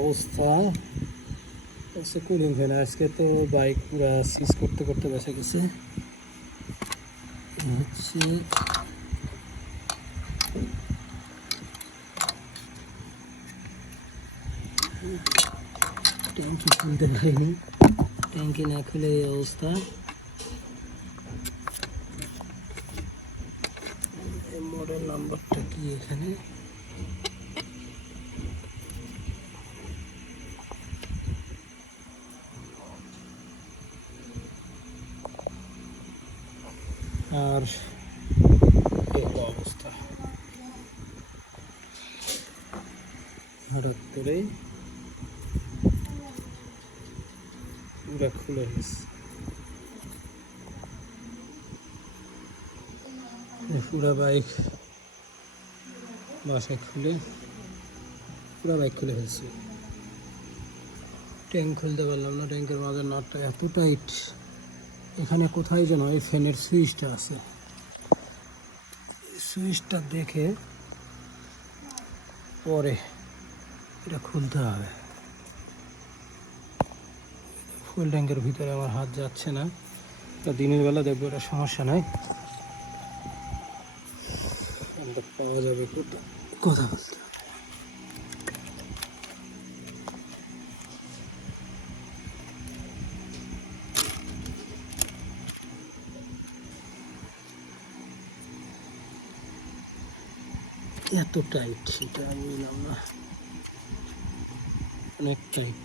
অবস্থা হচ্ছে cooling fan. আজকে তো বাইক পুরা সিজ করতে করতে বসে গেছে। হচ্ছে ট্যাঙ্কি খুলতে পারিনি, ট্যাঙ্কি না খুলে এই অবস্থা। মডেল নাম্বারটা কি এখানে? আর অবস্থা হঠাৎ করেই পুরা খুলে গেছে। পুরা বাইক বাসায় খুলে পুরা বাইক খুলে ফেলছি। ট্যাঙ্ক খুলতে পারলাম না, ট্যাঙ্কের মাঝে নাটটা এত টাইট। এখানে কোথায় যেন এই ফ্যানের সুইচটা আছে, সুইচটা দেখে পরে এটা খুলতে হবে। ফুল ট্যাঙ্কের ভিতরে আমার হাত যাচ্ছে না, দিনের বেলা দেখবো এটা সমস্যা নাই, পাওয়া যাবে কথা বলতে। এত টাইট সেটা আমি নিলাম না, অনেক টাইট।